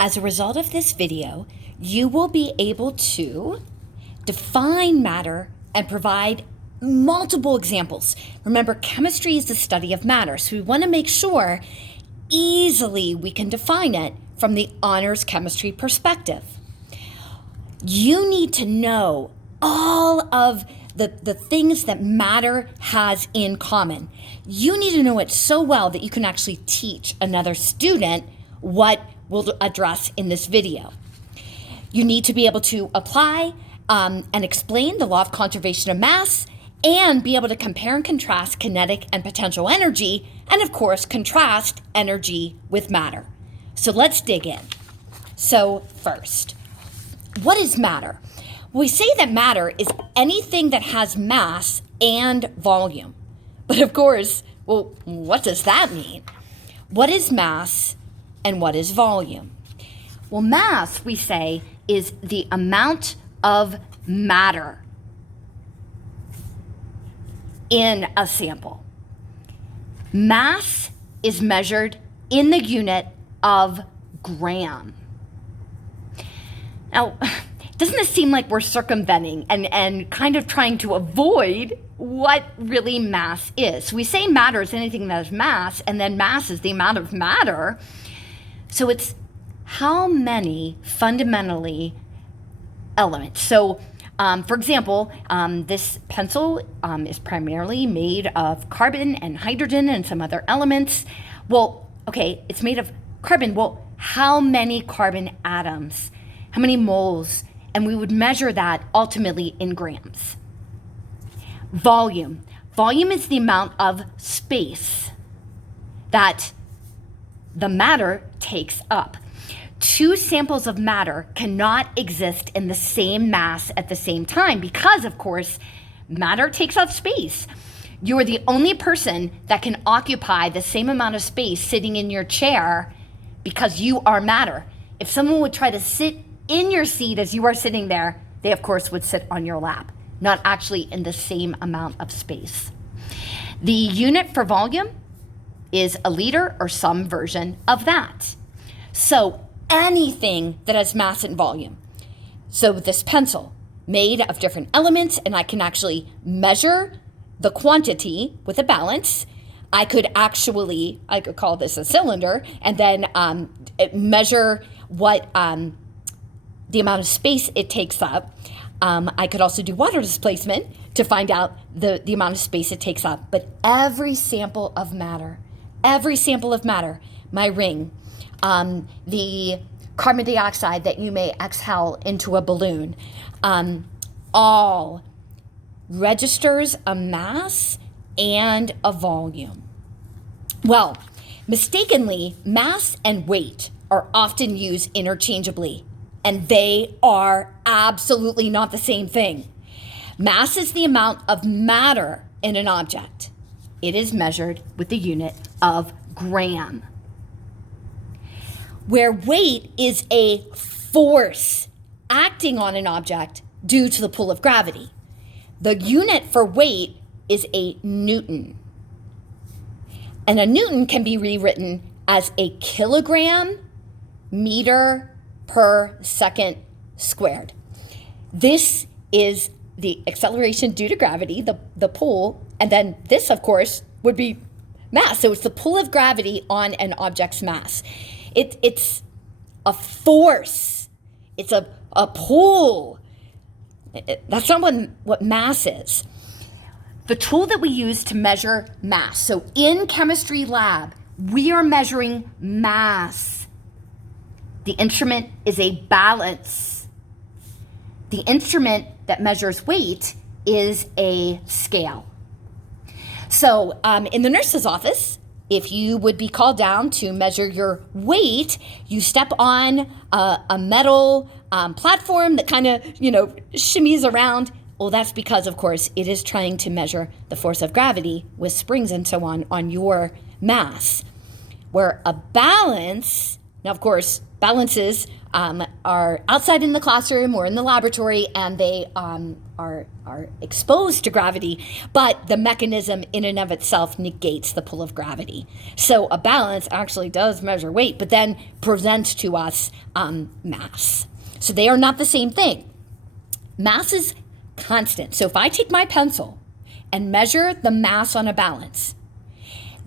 As a result of this video, you will be able to define matter and provide multiple examples. Remember, chemistry is the study of matter, so we want to make sure easily we can define it from the honors chemistry perspective. You need to know all of the things that matter has in common. You need to know it so well that you can actually teach another student what we'll address in this video. You need to be able to apply and explain the law of conservation of mass and be able to compare and contrast kinetic and potential energy, and of course, contrast energy with matter. So let's dig in. So first, what is matter? We say that matter is anything that has mass and volume. But of course, well, what does that mean? What is mass and what is volume? Well, mass, we say, is the amount of matter in a sample. Mass is measured in the unit of gram. Now, doesn't it seem like we're circumventing and kind of trying to avoid what really mass is? So we say matter is anything that has mass, and then mass is the amount of matter. So it's how many fundamentally elements. So for example, this pencil is primarily made of carbon and hydrogen and some other elements. Well, okay, it's made of carbon. Well, how many carbon atoms? How many moles? And we would measure that ultimately in grams. Volume. Volume is the amount of space that the matter takes up. Two samples of matter cannot exist in the same mass at the same time because, of course, matter takes up space. You are the only person that can occupy the same amount of space sitting in your chair because you are matter. If someone would try to sit in your seat as you are sitting there, they of course would sit on your lap, not actually in the same amount of space. The unit for volume is a liter or some version of that. So anything that has mass and volume. So this pencil made of different elements, and I can actually measure the quantity with a balance. I could call this a cylinder and then measure what the amount of space it takes up. I could also do water displacement to find out the amount of space it takes up. But every sample of matter, my ring, the carbon dioxide that you may exhale into a balloon, all registers a mass and a volume. Well, mistakenly, mass and weight are often used interchangeably, and they are absolutely not the same thing. Mass is the amount of matter in an object. It is measured with the unit of gram. Where weight is a force acting on an object due to the pull of gravity. The unit for weight is a newton. And a newton can be rewritten as a kilogram meter per second squared. This is the acceleration due to gravity, the pull, and then this, of course, would be mass. So it's the pull of gravity on an object's mass. It's a force. It's a pull. That's not what mass is. The tool that we use to measure mass. So in chemistry lab, we are measuring mass. The instrument is a balance. The instrument that measures weight is a scale. So in the nurse's office, if you would be called down to measure your weight, you step on a metal platform that kind of, shimmies around. Well, that's because, of course, it is trying to measure the force of gravity with springs and so on your mass. Where a balance, now, of course, balances are outside in the classroom or in the laboratory, and they are exposed to gravity, but the mechanism in and of itself negates the pull of gravity. So a balance actually does measure weight, but then presents to us mass. So they are not the same thing. Mass is constant. So if I take my pencil and measure the mass on a balance,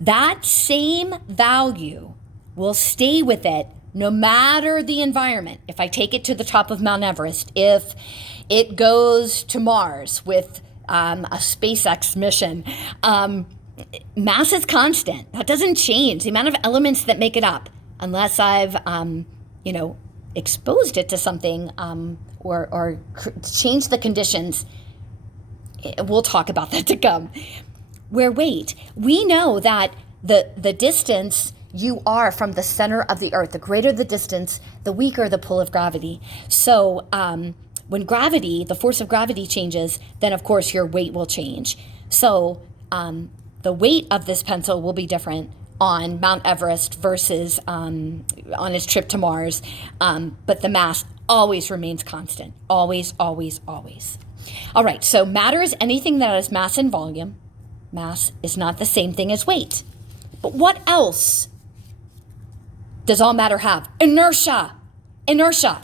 that same value will stay with it no matter the environment. If I take it to the top of Mount Everest, if it goes to Mars with a SpaceX mission, mass is constant. That doesn't change. The amount of elements that make it up, unless I've, exposed it to something or changed the conditions. We'll talk about that to come. Where weight, we know that the distance you are from the center of the earth, the greater the distance, the weaker the pull of gravity. So when gravity, the force of gravity changes, then of course your weight will change. So the weight of this pencil will be different on Mount Everest versus on its trip to Mars, but the mass always remains constant. Always, always, always. All right, so matter is anything that has mass and volume. Mass is not the same thing as weight. But what else does all matter have? Inertia. Inertia.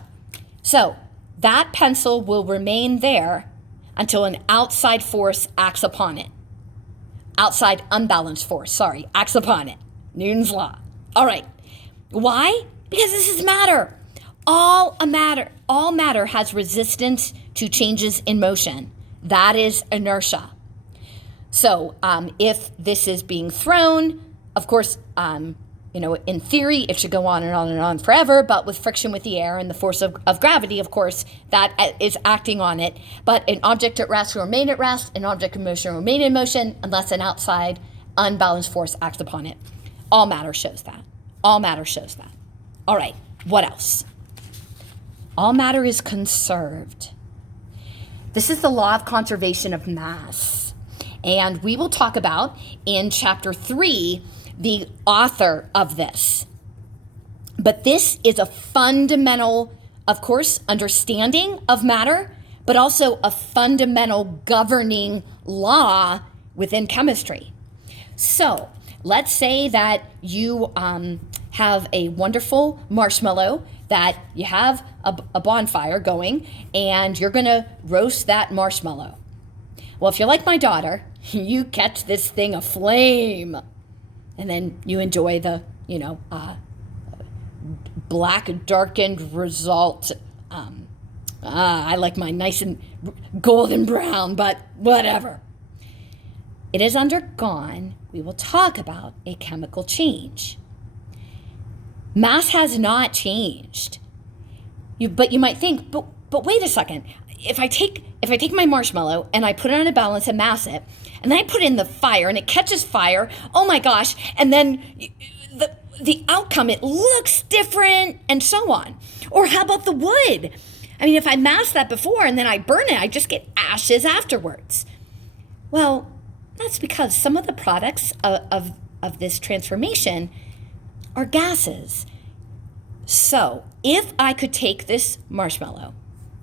So that pencil will remain there until an outside force acts upon it. Outside unbalanced force, acts upon it. Newton's law. All right. Why? Because this is matter. All matter has resistance to changes in motion. That is inertia. So if this is being thrown, of course, in theory, it should go on and on and on forever, but with friction with the air and the force of gravity, of course, that is acting on it. But an object at rest will remain at rest, an object in motion will remain in motion, unless an outside unbalanced force acts upon it. All matter shows that. All matter shows that. All right, what else? All matter is conserved. This is the law of conservation of mass. And we will talk about in chapter 3 the author of this. But this is a fundamental, of course, understanding of matter, but also a fundamental governing law within chemistry. So let's say that you have a wonderful marshmallow, that you have a bonfire going, and you're going to roast that marshmallow. Well, if you're like my daughter, you catch this thing aflame. And then you enjoy the, black darkened result. I like mine nice and golden brown, but whatever. It has undergone, we will talk about, a chemical change. Mass has not changed. But you might think, but wait a second. If I take my marshmallow and I put it on a balance and mass it, and then I put it in the fire and it catches fire, oh my gosh, and then the outcome, it looks different and so on. Or how about the wood? I mean, if I mass that before and then I burn it, I just get ashes afterwards. Well, that's because some of the products of this transformation are gases. So if I could take this marshmallow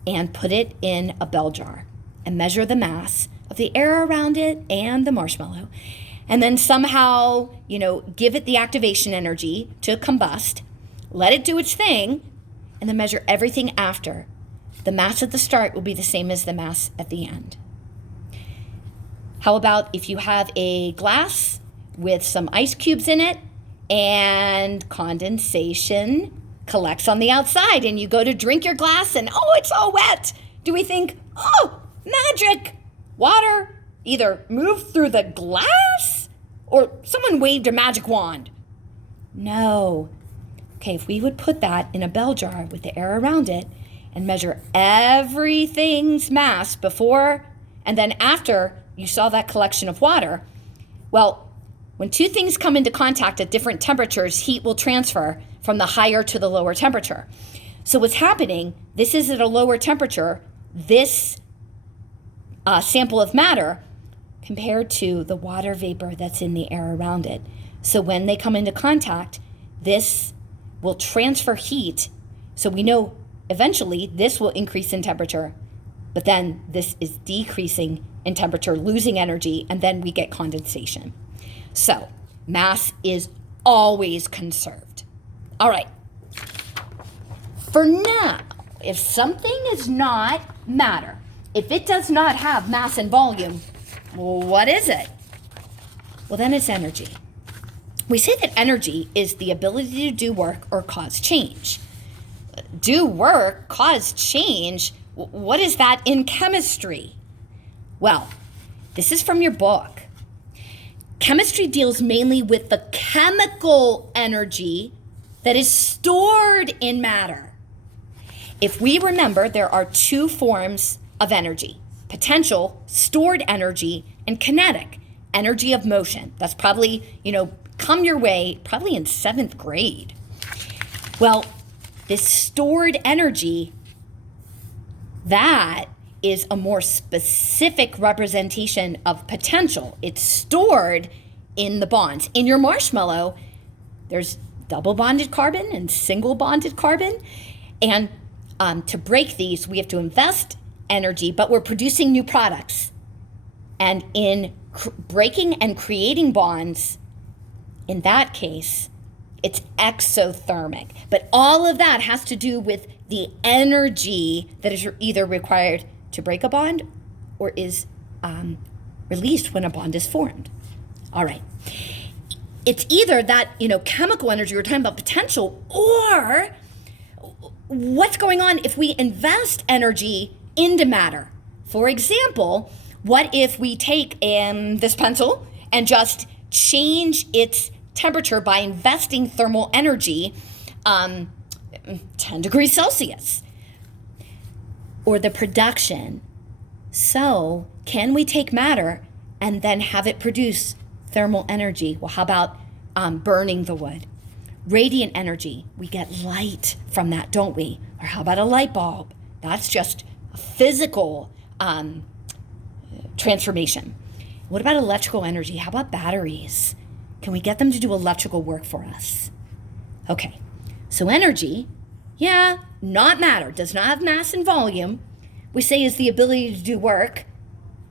and put it in a bell jar and measure the mass of the air around it and the marshmallow, and then somehow, give it the activation energy to combust, let it do its thing, and then measure everything after, the mass at the start will be the same as the mass at the end. How about if you have a glass with some ice cubes in it and condensation collects on the outside, and you go to drink your glass and, it's all wet. Do we think, magic? Water either moved through the glass or someone waved a magic wand? No. Okay, if we would put that in a bell jar with the air around it and measure everything's mass before and then after you saw that collection of water, well, when two things come into contact at different temperatures, heat will transfer from the higher to the lower temperature. So what's happening, this is at a lower temperature, this sample of matter compared to the water vapor that's in the air around it. So when they come into contact, this will transfer heat So we know eventually this will increase in temperature, but then this is decreasing in temperature, losing energy, and then we get condensation. So mass is always conserved. All right. For now, if something is not matter, if it does not have mass and volume, well, what is it? Well, then it's energy. We say that energy is the ability to do work or cause change. Do work, cause change? What is that in chemistry? Well, this is from your book. Chemistry deals mainly with the chemical energy that is stored in matter. If we remember, there are two forms of energy: potential, stored energy, and kinetic, energy of motion. That's probably, come your way, probably in 7th grade. Well, this stored energy, that is a more specific representation of potential. It's stored in the bonds. In your marshmallow, there's double bonded carbon and single bonded carbon. And to break these, we have to invest energy, but we're producing new products. And in breaking and creating bonds, in that case, it's exothermic. But all of that has to do with the energy that is either required to break a bond or is released when a bond is formed. All right. It's either that, chemical energy, we're talking about potential, or what's going on if we invest energy into matter. For example, what if we take this pencil and just change its temperature by investing thermal energy 10 degrees Celsius? Or the production. So can we take matter and then have it produce thermal energy? Well, how about burning the wood? Radiant energy, we get light from that, don't we? Or how about a light bulb? That's just a physical transformation. What about electrical energy? How about batteries? Can we get them to do electrical work for us? Okay, so energy, not matter, does not have mass and volume. We say is the ability to do work.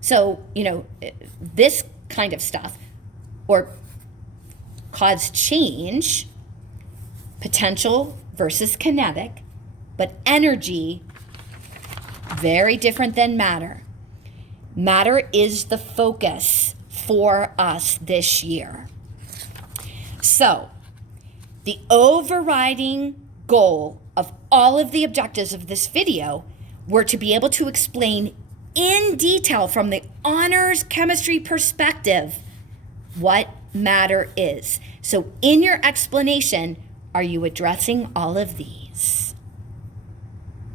So, this kind of stuff, or cause change, potential versus kinetic, but energy, very different than matter. Matter is the focus for us this year. So, the overriding goal of all of the objectives of this video were to be able to explain in detail from the honors chemistry perspective what matter is. So in your explanation, are you addressing all of these?